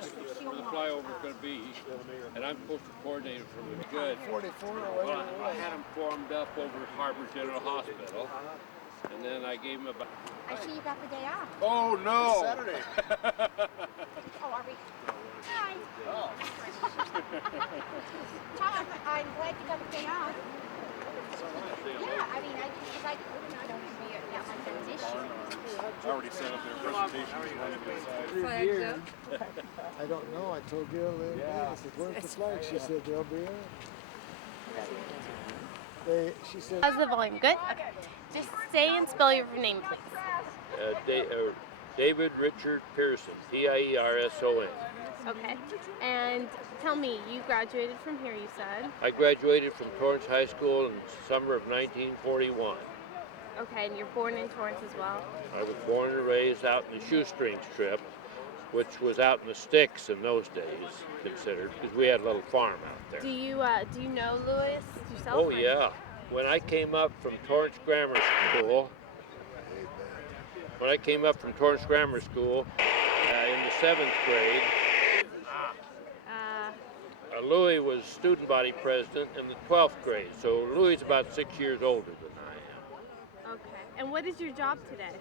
where the flyover's going to be, and I'm supposed to coordinate it from the good. 44 or Well, whatever. I had them formed up over at Harbor General Hospital, and then I gave them about... I see you got the day off. Oh, no! Saturday. Oh, are we? Hi. Oh. Tom, I'm glad you got the day off. Yeah, I mean, because I don't be at my transition. I already set up their presentation. I don't know. I told Gail the other day. I said, where's the flag? She said, they'll be in. She said, How's the volume? Good? Okay. Just say and spell your name, please. David Richard Pearson, Pierson. Okay. And tell me, you graduated from here, you said? I graduated from Torrance High School in summer of 1941. Okay, and you're born in Torrance as well? I was born and raised out in the shoestring strip, which was out in the sticks in those days, considered, because we had a little farm out there. Do you know Lewis yourself? Oh, yeah. When I came up from Torrance Grammar School, in the 7th grade, Louis was student body president in the 12th grade, so Louis is about 6 years older than I am. Okay. And what is your job today?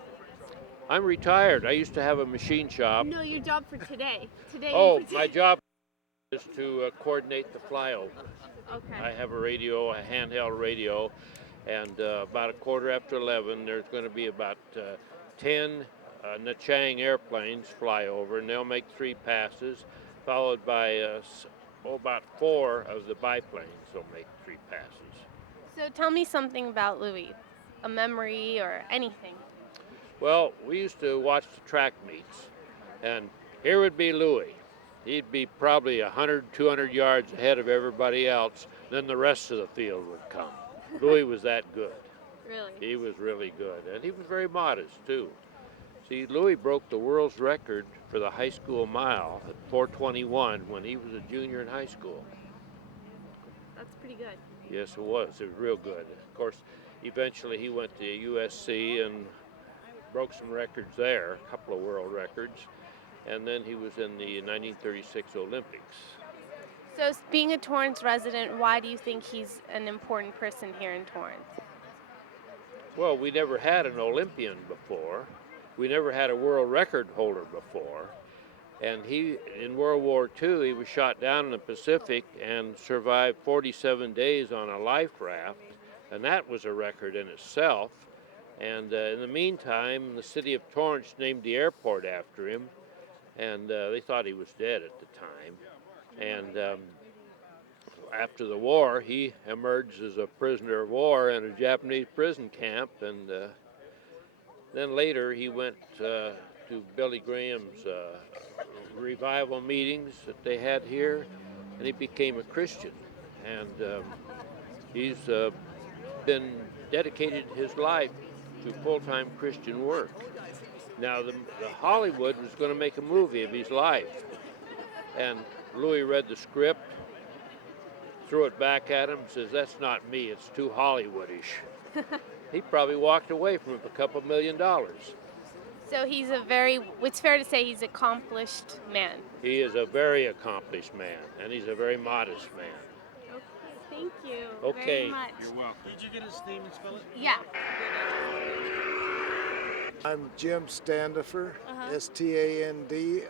I'm retired. I used to have a machine shop. No, your job for today. My job is to coordinate the flyover. Okay. I have a radio, a handheld radio, and about 11:15, there's going to be about 10 Nachang airplanes fly over, and they'll make 3 passes, followed by about 4 of the biplanes will make 3 passes. So tell me something about Louis, a memory or anything. Well, we used to watch the track meets, and here would be Louis. He'd be probably 100, 200 yards ahead of everybody else, then the rest of the field would come. Louis was that good. Really? He was really good, and he was very modest, too. See, Louis broke the world's record for the high school mile at 4:21 when he was a junior in high school. That's pretty good. Yes, it was. It was real good. Of course, eventually he went to USC and broke some records there, a couple of world records, and then he was in the 1936 Olympics. So being a Torrance resident, why do you think he's an important person here in Torrance? Well, we never had an Olympian before. We never had a world record holder before. And he, in World War II, he was shot down in the Pacific and survived 47 days on a life raft, and that was a record in itself. And in the meantime, the city of Torrance named the airport after him, and they thought he was dead at the time. And after the war, he emerged as a prisoner of war in a Japanese prison camp, and then later he went to Billy Graham's revival meetings that they had here, and he became a Christian. And he's been dedicated his life to full-time Christian work. Now, the Hollywood was going to make a movie of his life, and Louis read the script, threw it back at him, says, "That's not me, it's too Hollywoodish." He probably walked away from it with $2 million. So it's fair to say he's an accomplished man. He is a very accomplished man, and he's a very modest man. Okay, thank you Okay. very much. You're welcome. Did you get his name and spell it? Yeah. I'm Jim Standifer, Standifer.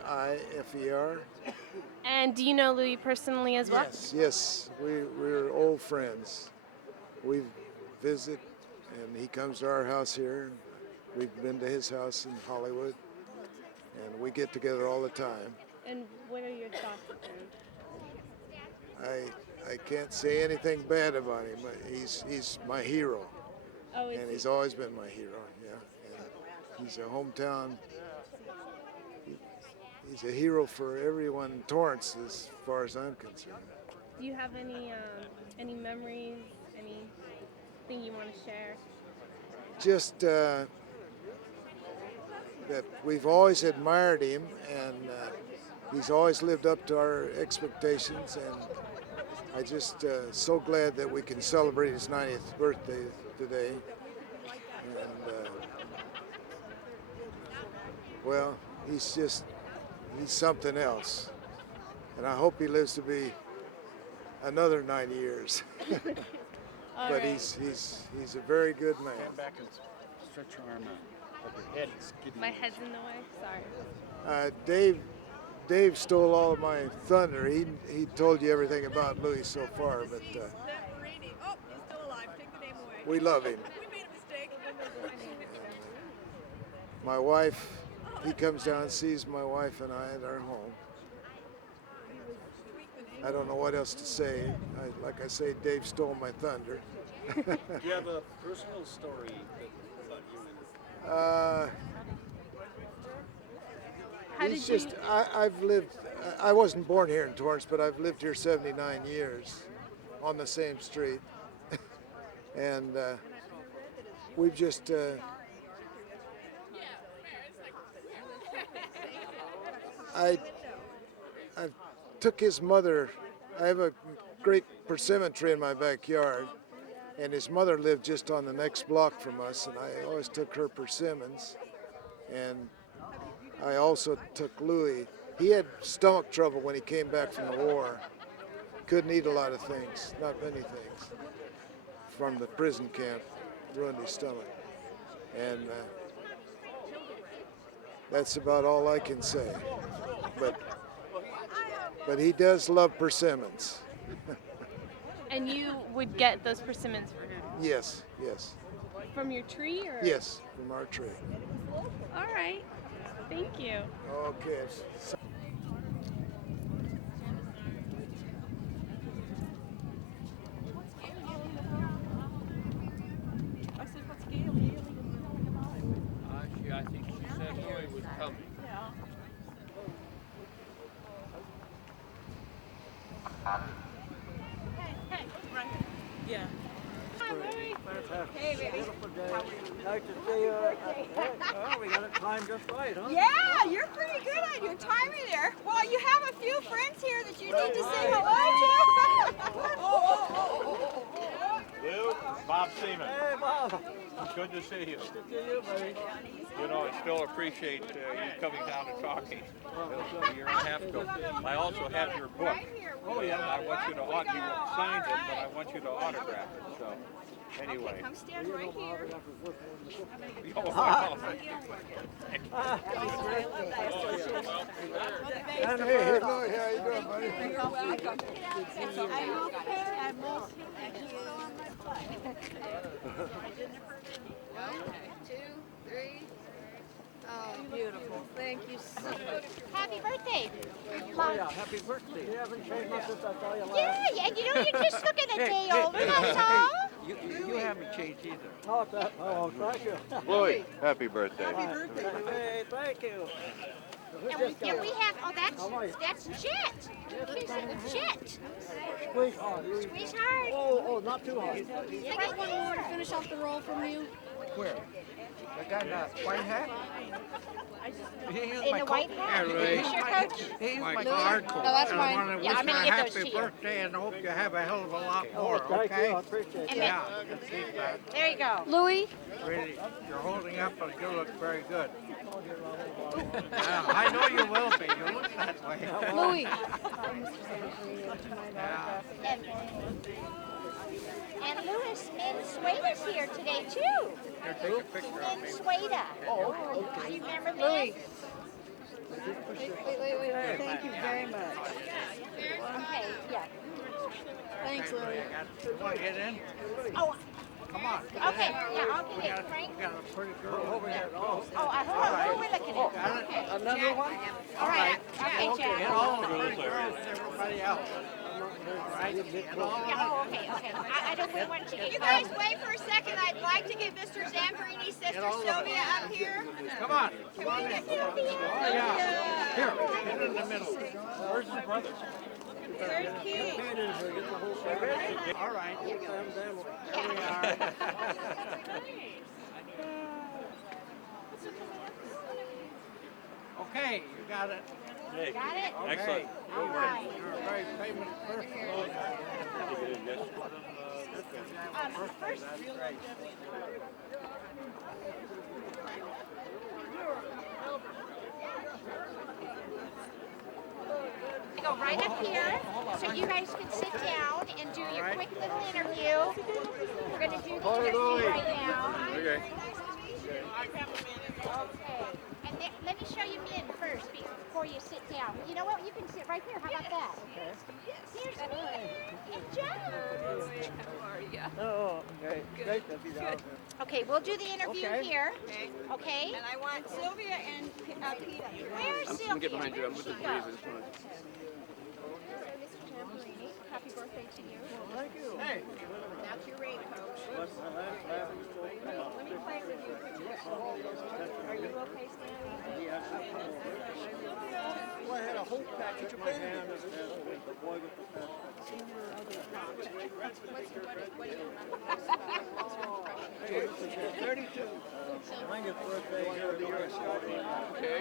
And do you know Louis personally as well? Yes, we're old friends. We visit, and he comes to our house here. We've been to his house in Hollywood, and we get together all the time. And what are your thoughts on him? I can't say anything bad about him. He's my hero, Oh, and he's always been my hero. Yeah, and he's a hometown. He's a hero for everyone in Torrance, as far as I'm concerned. do you have any memories, anything you want to share? Just that we've always admired him, and he's always lived up to our expectations, and I just so glad that we can celebrate his 90th birthday today. And well, he's something else. and I hope he lives to be another 90 years. All But right. he's a very good man. Stand back and stretch your arm out. Up your head is getting My loose. head's in the way. Sorry. Dave stole all of my thunder. He told you everything about Louis so far, but Zamperini. Oh, he's still alive. Take the name away. we love him. We made a mistake. My wife, he comes down and sees my wife and I at our home. I don't know what else to say. Like I say, Dave stole my thunder. Do you have a personal story about him? How He's did just, you? I've lived, I wasn't born here in Torrance, but I've lived here 79 years on the same street. And we've just, I took his mother, I have a great persimmon tree in my backyard, and his mother lived just on the next block from us, and I always took her persimmons. And I also took Louis. He had stomach trouble when he came back from the war. Couldn't eat a lot of things, not many things. From the prison camp, ruined his stomach. And that's about all I can say. But he does love persimmons. And you would get those persimmons for him Yes. from your tree, or? Yes, from our tree. All right. Thank you. Okay. I said, what's Gail? Gail? I think she said Louis was coming. Yeah. Hey, baby. Nice to see you. Well, we got it timed just right, huh? Yeah, you're pretty good on your timing there. Well, you have a few friends here that you need to say hello to. Lou, Bob Seaman. Hey, Bob. Good to see you. Good to see you, buddy. You know, I still appreciate you coming down and talking. A year and a half ago. I also have your book. Oh, yeah. I want you to you signed it, but I want you to autograph it. So, anyway. Come stand right here. Oh, wow. And hey, How you doing, buddy? You're welcome. I'm okay. I'm okay. One, two, three. Oh, beautiful. Thank you so much. Happy birthday. oh, yeah, happy birthday. You haven't changed much since I saw you last. Yeah, and you know, you're just looking a day older, that's all. You haven't changed either. Oh, thank you. Louis, happy birthday. Hey, thank you. And we have, that's Jet. Here's a Jet. Squeeze hard. Squeeze hard. Oh, not too hard. I got one more to finish off the roll from you. Where? The guy in the white hat? In the white hat. Louis. Who's your coach? He's my Louis? card No, that's and I fine. want to Yeah, wish I'm you gonna a give those happy to you. birthday and hope you have a hell of a lot more, okay? I appreciate And Yeah, there you go. Louis? really, you're holding up and you look very good. Yeah, I know you will be. You look that way. Louis. Yeah. And Louis Minsueda's here today too. Here, take a picture of me. Minsueda. Oh, do you remember Louis? Hey, Thank you very much. Okay, yeah. Thanks, Louis. You want to get in? Oh, Come on. okay, yeah, I'll get it, Frank. We got a pretty girl over here. Oh, Oh, hold on, who are we looking at? got it? Okay. Another one? All right, okay, Okay, Jack. and all the pretty girls and everybody else. All right, and all Yeah, oh, okay. I don't want to get You guys wait for a second. I'd like to get Mr. Zamperini's sister Sylvia up here. Come on. Come on in. Oh, yeah. Here, get in the middle. Where's the brother? There's Keith. All right. Here we are. Okay, you got it. Got it? Okay. Excellent. All right. You're a very famous person. First, go. right up here so you guys can sit down and do your quick little interview. We're going to do the interview right now. Okay. Okay. And let me show you Min first before you sit down. You know what? You can sit right there. How about that? Here's Min and John. Oh, okay. Great to be down there. Okay, we'll do the interview here. Okay. And I want Sylvia and Peter. Where's Sylvia? I'm gonna get behind you. I'm with the Where'd she breeze. go? I just wanna- Mr. Zamperini, happy birthday to you. Thank you. Hey. That's your raincoat. What's my last laughing so fast? Let me play with you. Are you okay, Stanley? Well, I had a whole package in my hand and the boy with the pen. What do you 32. 90th birthday here of the year I started. Okay.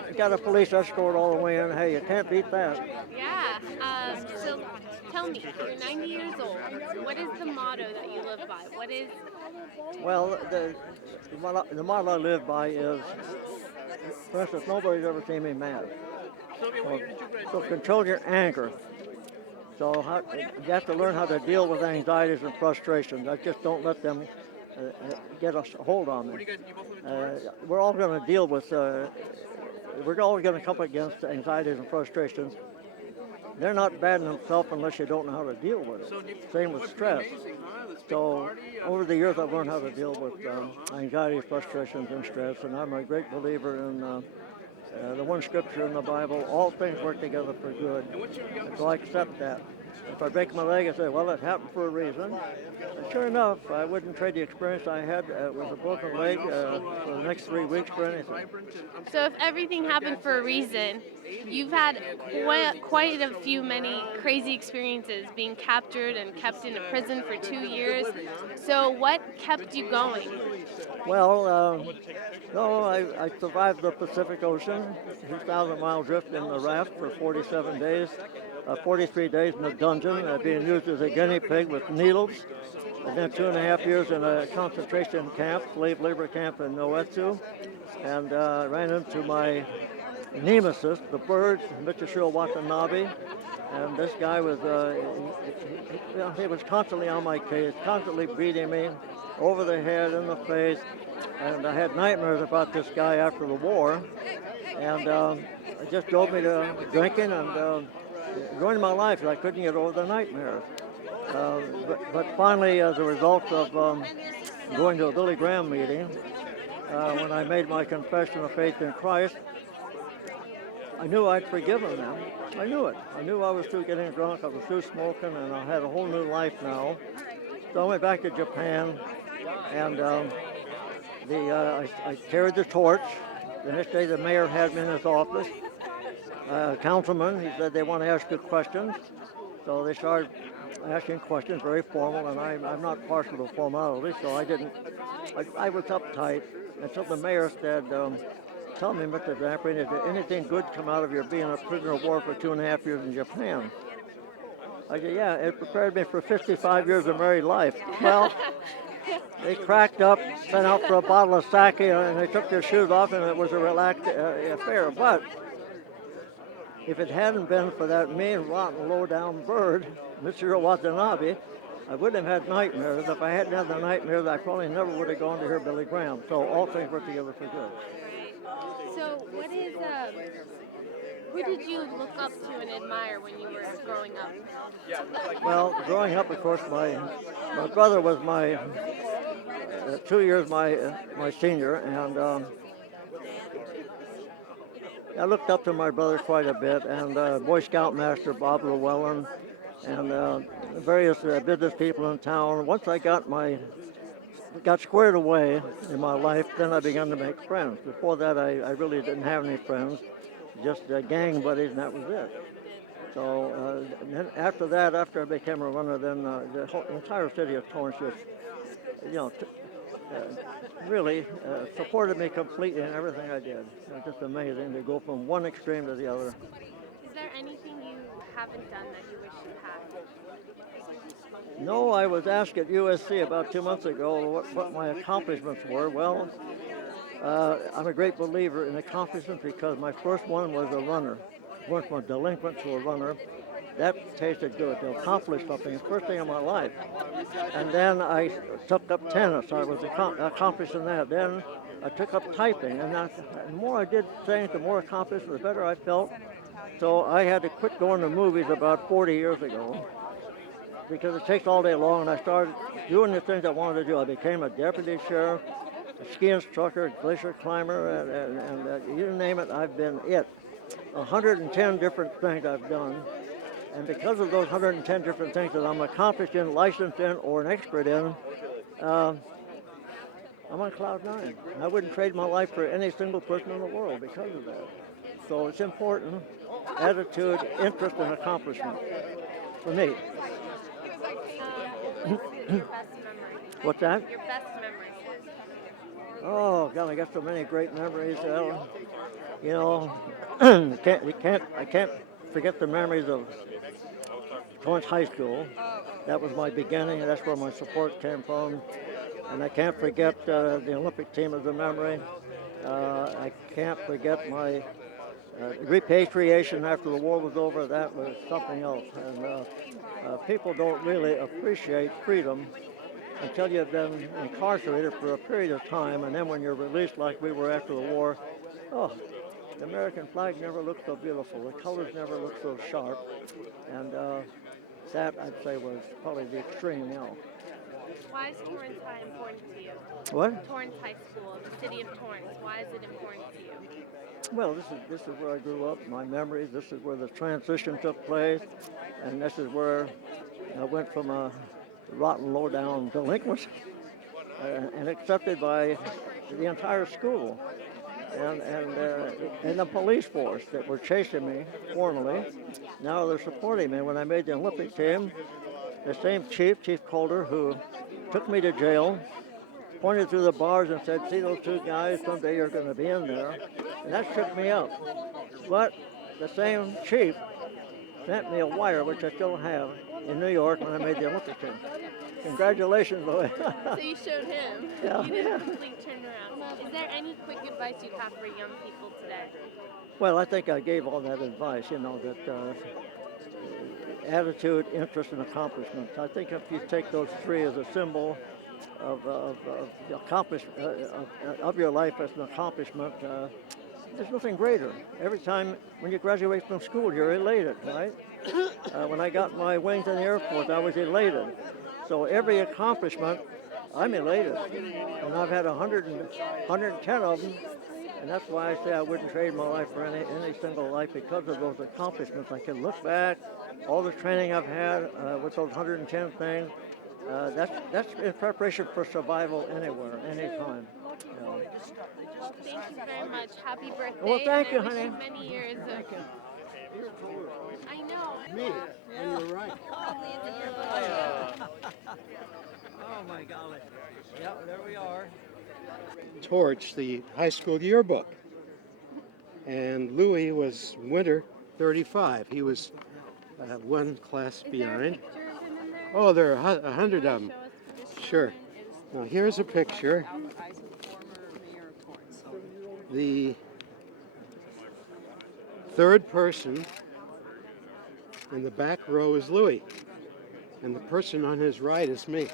1919. Got a police escort all the way in. Hey, you can't beat that. Yeah. So tell me, you're 90 years old. What is the motto that you live by? What is Well, the motto I live by is, for instance, nobody's ever seen me mad. So control your anger. So you have to learn how to deal with anxieties and frustrations. I just don't let them get a hold on me. We're all going to deal with, we're all going to come up against anxieties and frustrations. They're not bad in themselves unless you don't know how to deal with it. Same with stress. So over the years I've learned how to deal with anxiety, frustrations, and stress, and I'm a great believer in the one scripture in the Bible, all things work together for good. So I accept that. If I break my leg, I say, well, it happened for a reason. And sure enough, I wouldn't trade the experience I had with a broken leg for the next 3 weeks for anything. So if everything happened for a reason, you've had quite a few many crazy experiences, being captured and kept in a prison for 2 years. So what kept you going? Well, no, I survived the Pacific Ocean, 2,000-mile drift in the raft for 47 days, 43 days in a dungeon, being used as a guinea pig with needles, and then 2.5 years in a concentration camp, slave labor camp in Noetsu, and ran into my nemesis, the bird, Michishiro Watanabe, and this guy was, he was constantly on my case, constantly beating me over the head, in the face, and I had nightmares about this guy after the war, and it just drove me to drinking and ruined my life. I couldn't get over the nightmares. But finally, as a result of going to a Billy Graham meeting, when I made my confession of faith in Christ, I knew I'd forgiven them. I knew it. I knew I was through getting drunk, I was through smoking, and I had a whole new life now. So I went back to Japan, and I carried the torch. The next day, the mayor had me in his office. Councilman, he said they want to ask you questions. So they started asking questions, very formal, and I'm not partial to formality, so I was uptight until the mayor said, tell me, Mr. Zamperini, did anything good come out of your being a prisoner of war for 2.5 years in Japan? I said, yeah, it prepared me for 55 years of married life. Well, they cracked up, sent out for a bottle of sake, and they took their shoes off, and it was a relaxed affair. But if it hadn't been for that mean, rotten, low-down bird, Mr. Watanabe, I wouldn't have had nightmares. If I hadn't had the nightmares, I probably never would have gone to hear Billy Graham. So all things work together for good. So what is, who did you look up to and admire when you were growing up? Well, growing up, of course, my brother was my 2 years my senior, and I looked up to my brother quite a bit, and Boy Scout Master Bob Llewellyn, and various business people in town. Once I got squared away in my life, then I began to make friends. Before that, I really didn't have any friends, just gang buddies, and that was it. So then after that, after I became a runner, then the whole entire city of Torrance just, really supported me completely in everything I did. It was just amazing to go from one extreme to the other. Is there anything you haven't done that you wish you had? No, I was asked at USC about 2 months ago what my accomplishments were. Well, I'm a great believer in accomplishments because my first one was a runner. Went from a delinquent to a runner. That tasted good. To accomplish something, the first thing in my life. And then I took up tennis. I was accomplished in that. Then I took up typing, and the more I did things, the more accomplished, the better I felt. So I had to quit going to movies about 40 years ago because it takes all day long, and I started doing the things I wanted to do. I became a deputy sheriff, a ski instructor, glacier climber, and you name it, I've been it. 110 different things I've done. And because of those 110 different things that I'm accomplished in, licensed in, or an expert in, I'm on cloud nine. I wouldn't trade my life for any single person in the world because of that. So it's important, attitude, interest, and accomplishment for me. Your best memory. What's that? Your best memory. Oh, God, I got so many great memories. You know, I can't forget the memories of Torrance High School. That was my beginning, and that's where my support came from. And I can't forget the Olympic team as a memory. I can't forget my repatriation after the war was over. That was something else. And people don't really appreciate freedom until you've been incarcerated for a period of time, and then when you're released like we were after the war, the American flag never looked so beautiful. The colors never looked so sharp. And that, I'd say, was probably the extreme, Why is Torrance High important to you? What? Torrance High School, the city of Torrance. Why is it important to you? Well, this is where I grew up, my memories. This is where the transition took place. And this is where I went from a rotten, low-down delinquent and accepted by the entire school and the police force that were chasing me formally. Now they're supporting me. When I made the Olympic team, the same Chief Calder, who took me to jail, pointed through the bars and said, "See those two guys? Someday you're going to be in there." And that shook me up. But the same chief sent me a wire, which I still have, in New York when I made the Olympic team. Congratulations, Louis. So you showed him. Yeah. You did a complete turnaround. Is there any quick advice you'd have for young people today? Well, I think I gave all that advice, that attitude, interest, and accomplishment. I think if you take those three as a symbol of the of your life as an accomplishment, there's nothing greater. Every time when you graduate from school, you're elated, right? When I got my wings in the Air Force, I was elated. So every accomplishment, I'm elated. And I've had 110 of them. And that's why I say I wouldn't trade my life for any single life because of those accomplishments. I can look back, all the training I've had with those 110 things. That's in preparation for survival anywhere, anytime. Thank you very much. Happy birthday. Well, thank you, and I wish honey. you many years of... I know. Me, and you're right. Oh my golly. Yeah, there we are. Towards the high school yearbook. And Louis was winter 35. He was one class behind. Oh, there are 100 of them. Sure. Now here's a picture. The third person in the back row is Louis, and the person on his right is me.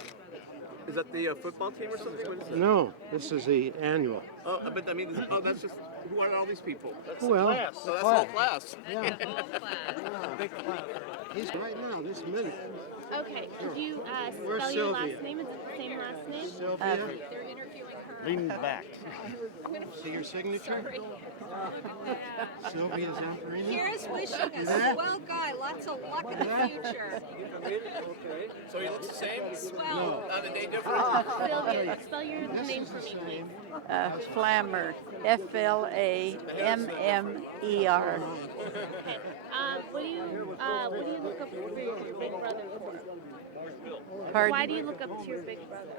Is that the football team or something? What is it? No, this is the annual. Oh, but I mean, that's just, who are all these people? Well, So that's all class. yeah. Big class. He's right now, this minute. Okay, could you Where's spell your Sylvia? last name? Is it the same last name? Sylvia, lean back. See your signature? Sylvia Zamperini. Here's wishing us a swell guy, lots of luck in the future. So he looks the same? Swell. Not a day different? Sylvia, spell your name for me, please. Flammer, Flammer. What do you look up for your big brother for? Pardon? Why do you look up to your big brother?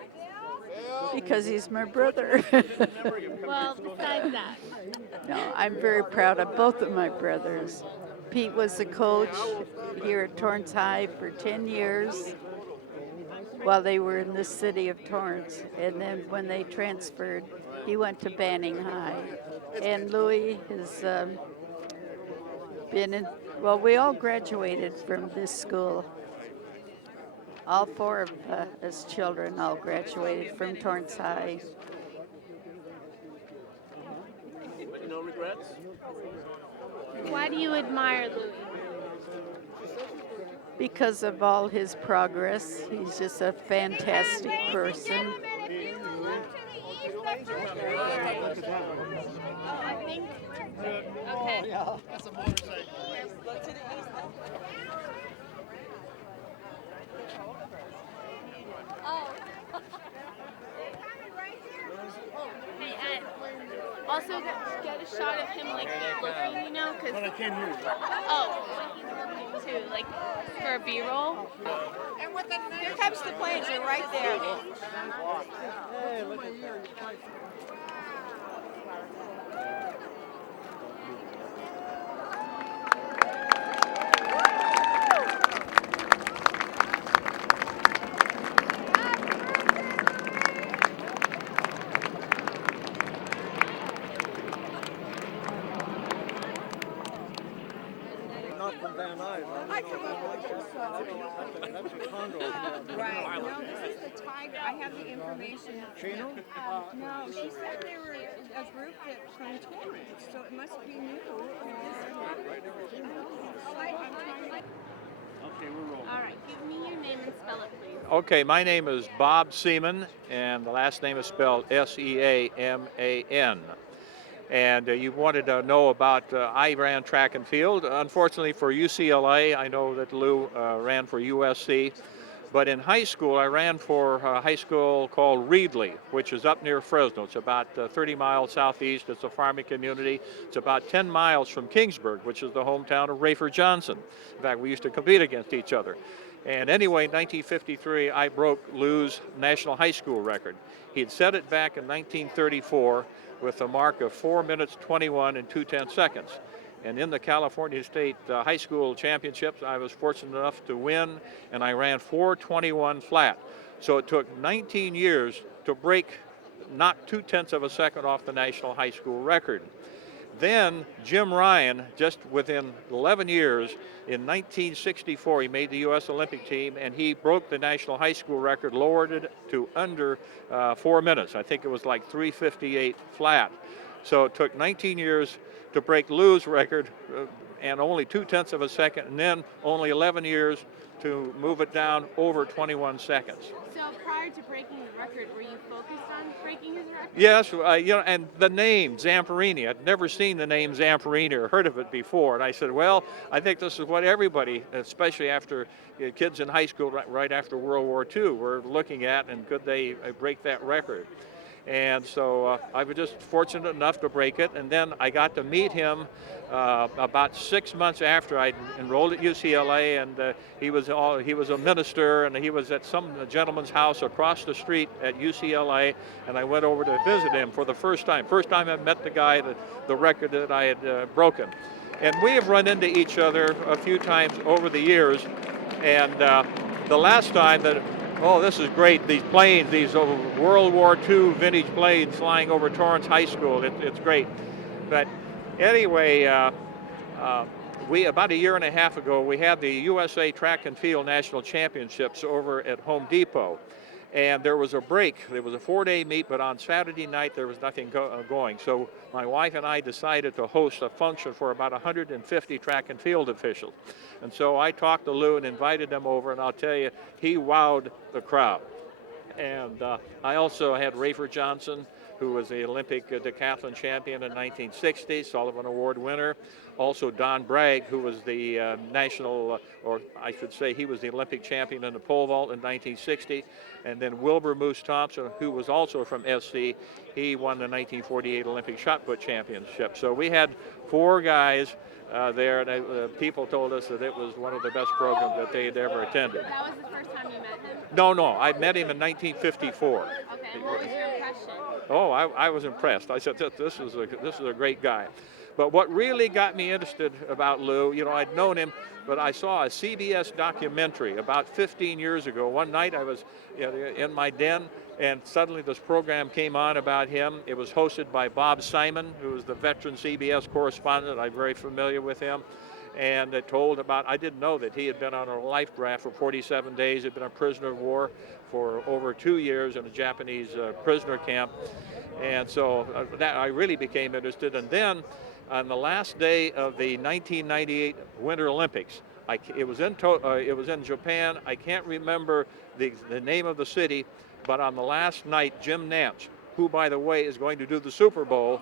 Because he's my brother. Well, besides that. No, I'm very proud of both of my brothers. Pete was the coach here at Torrance High for 10 years while they were in the city of Torrance. And then when they transferred, He went to Banning High. And Louis has been in, well, we all graduated from this school. All four of us children all graduated from Torrance High. No regrets? Why do you admire Louis? Because of all his progress, he's just a fantastic person. I think. Okay. That's a motorcycle. Look to the east. Hey, Ed. Also, get a shot of him like looking, you know, because. But I can't hear you. Oh, to like for a B-roll. Here comes the planes. They're right there. Not from Van Nuys. That's a condo. Right. No, this is the tiger. I have the information. Chino? No, she said they were a group that from Torrance, so it must be new. Okay, we're rolling. All right, give me your name and spell it, please. Okay, my name is Bob Seaman, and the last name is spelled Seaman. And you wanted to know about, I ran track and field. Unfortunately for UCLA, I know that Lou ran for USC. But in high school, I ran for a high school called Reedley, which is up near Fresno. It's about 30 miles southeast. It's a farming community. It's about 10 miles from Kingsburg, which is the hometown of Rayford Johnson. In fact, we used to compete against each other. And anyway, in 1953, I broke Lou's national high school record. He'd set it back in 1934 with a mark of 4 minutes 21 and 2/10 seconds. And in the California State High School Championships, I was fortunate enough to win, and I ran 4:21 flat. So it took 19 years to break, not 2/10 of a second off the national high school record. Then Jim Ryan, just within 11 years, in 1964, he made the U.S. Olympic team, and he broke the national high school record, lowered it to under 4 minutes. I think it was like 3:58 flat. So it took 19 years to break Lou's record, and only 2/10 of a second, and then only 11 years to move it down over 21 seconds. So prior to breaking the record, were you focused on breaking his record? Yes, and the name Zamperini. I'd never seen the name Zamperini or heard of it before, and I said, well, I think this is what everybody, especially after kids in high school right after World War II, were looking at, and could they break that record? And so I was just fortunate enough to break it, and then I got to meet him about 6 months after I enrolled at UCLA, and he was a minister, and he was at some gentleman's house across the street at UCLA, and I went over to visit him for the first time. First time I met the guy, the record that I had broken. And we have run into each other a few times over the years, and the last time that, oh, this is great, these planes, these World War II vintage planes flying over Torrance High School, it's great. But anyway, we about a year and a half ago, we had the USA Track and Field National Championships over at Home Depot. And there was a break. There was a 4-day meet, but on Saturday night there was nothing going. So my wife and I decided to host a function for about 150 track and field officials. And so I talked to Lou and invited them over, and I'll tell you, he wowed the crowd. And I also had Rayford Johnson, who was the Olympic decathlon champion in 1960, Sullivan Award winner. Also Don Bragg, who was the national, or I should say he was the Olympic champion in the pole vault in 1960. And then Wilbur Moose Thompson, who was also from SC, he won the 1948 Olympic shot put championship. So we had 4 guys there, and people told us that it was one of the best programs that they had ever attended. That was the first time you met him? No, I met him in 1954. Okay, and what was your impression? Oh, I was impressed. I said, this is a great guy. But what really got me interested about Lou, I'd known him, but I saw a CBS documentary about 15 years ago. One night I was in my den, And suddenly this program came on about him. It was hosted by Bob Simon, who was the veteran CBS correspondent. I'm very familiar with him. And it told about, I didn't know that he had been on a life raft for 47 days, had been a prisoner of war for over 2 years in a Japanese prisoner camp. And so that I really became interested. And then on the last day of the 1998 Winter Olympics, it was in Japan. I can't remember the name of the city, but on the last night, Jim Nantz, who, by the way, is going to do the Super Bowl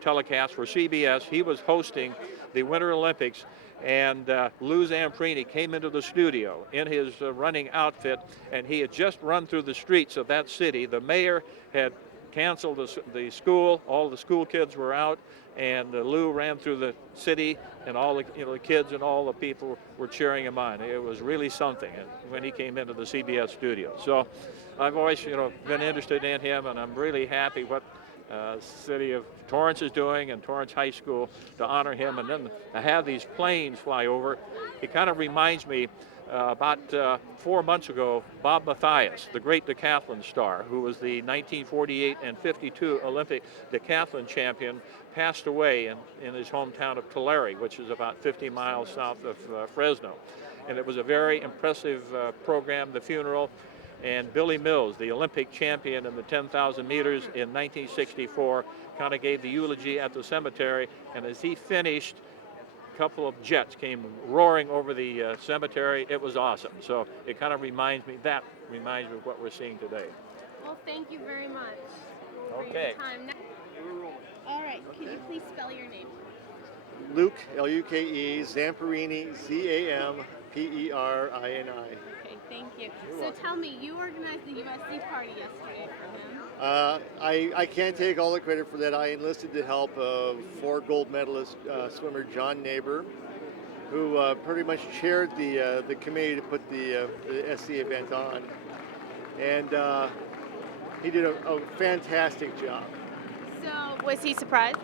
telecast for CBS, he was hosting the Winter Olympics, and Lou Zamperini came into the studio in his running outfit, and he had just run through the streets of that city. The mayor had canceled the school. All the school kids were out, and Lou ran through the city, and all the kids and all the people were cheering him on. It was really something when he came into the CBS studio. So I've always been interested in him, and I'm really happy what city of Torrance is doing and Torrance High School to honor him, and then to have these planes fly over. It kind of reminds me about 4 months ago, Bob Mathias, the great decathlon star, who was the 1948 and 52 Olympic decathlon champion, passed away in his hometown of Tulare, which is about 50 miles south of Fresno. And it was a very impressive program, the funeral. And Billy Mills, the Olympic champion in the 10,000 meters in 1964, kind of gave the eulogy at the cemetery. And as he finished, couple of jets came roaring over the cemetery. It was awesome. So it kind of reminds me of what we're seeing today. Well, thank you very much for Okay. your time. All right, could you please spell your name? Luke, L-U-K-E, Zamperini, Z-A-M-P-E-R-I-N-I. Okay, thank you. So tell me, you organized the USC party yesterday for him. I can't take all the credit for that. I enlisted the help of 4 gold medalist swimmer John Neighbor, who pretty much chaired the committee to put the SC event on. And he did a fantastic job. So was he surprised?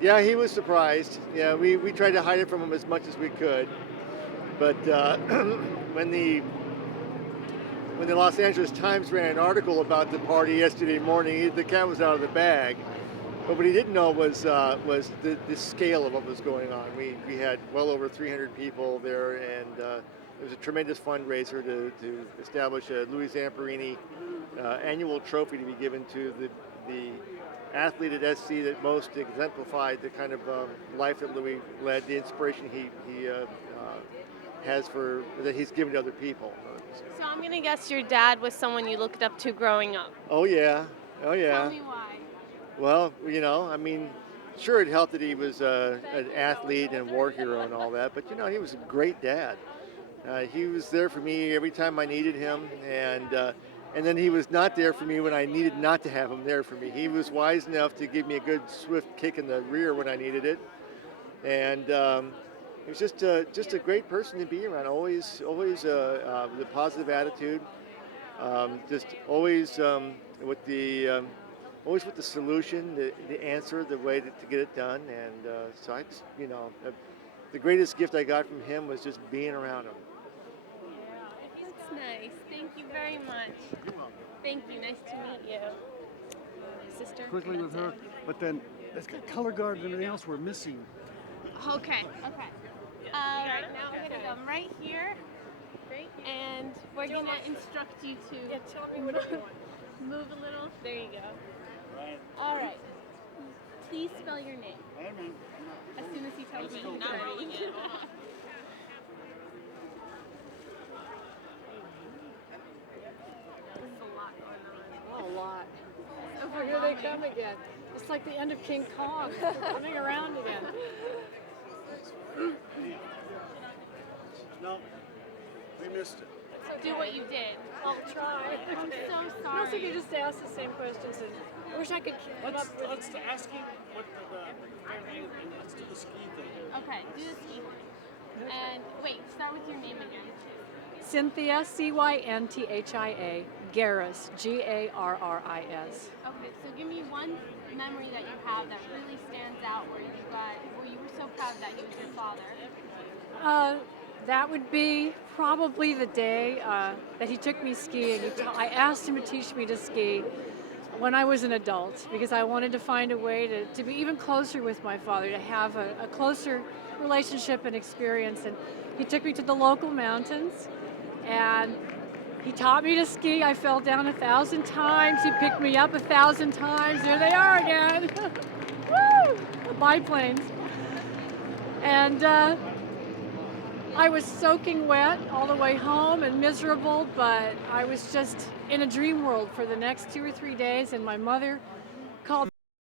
Yeah, he was surprised. Yeah, we tried to hide it from him as much as we could. But when the Los Angeles Times ran an article about the party yesterday morning, the cat was out of the bag. But what he didn't know was the scale of what was going on. We had well over 300 people there, and it was a tremendous fundraiser to establish a Louis Zamperini annual trophy to be given to the athlete at SC that most exemplified the kind of life that Louis led, the inspiration he has that he's given to other people. So I'm gonna guess your dad was someone you looked up to growing up. Oh yeah. Tell me why. Well, sure it helped that he was an athlete and war hero and all that, but he was a great dad. He was there for me every time I needed him, and then he was not there for me when I needed not to have him there for me. He was wise enough to give me a good swift kick in the rear when I needed it, and he was just a great person to be around. Always with a positive attitude. Just always with the solution, the answer, the way to get it done. And so I just, the greatest gift I got from him was just being around him. That's nice. Thank you very much. You're welcome. Thank you. Nice to meet you. Sister? Quickly with her, but then that's got color guard and everything else we're missing. Okay. Right now we're gonna come right here, and we're gonna instruct you to tell me what you want. Move a little. There you go. All right. Please spell your name. As soon as he tells me he's ready. There's a lot going on. A lot. Oh, here they come again. It's like the end of King Kong. Coming around again. No, we missed it. Do what you did. I'll try. I'm so I sorry. also could just ask the same questions. And I wish I could come up with Let's ask him what and let's do the ski thing. Okay, do the ski thing. And wait, start with your name again. Cynthia, C-Y-N-T-H-I-A, Garris, G-A-R-R-I-S. Okay, so give me one memory that you have that really stands out where you were so proud that he was your father. That would be probably the day that he took me skiing. I asked him to teach me to ski when I was an adult because I wanted to find a way to be even closer with my father, to have a closer relationship and experience. And he took me to the local mountains and he taught me to ski. I fell down 1,000 times. He picked me up 1,000 times. There they are again. Woo! The biplanes. And I was soaking wet all the way home and miserable, but I was just in a dream world for the next 2 or 3 days. And my mother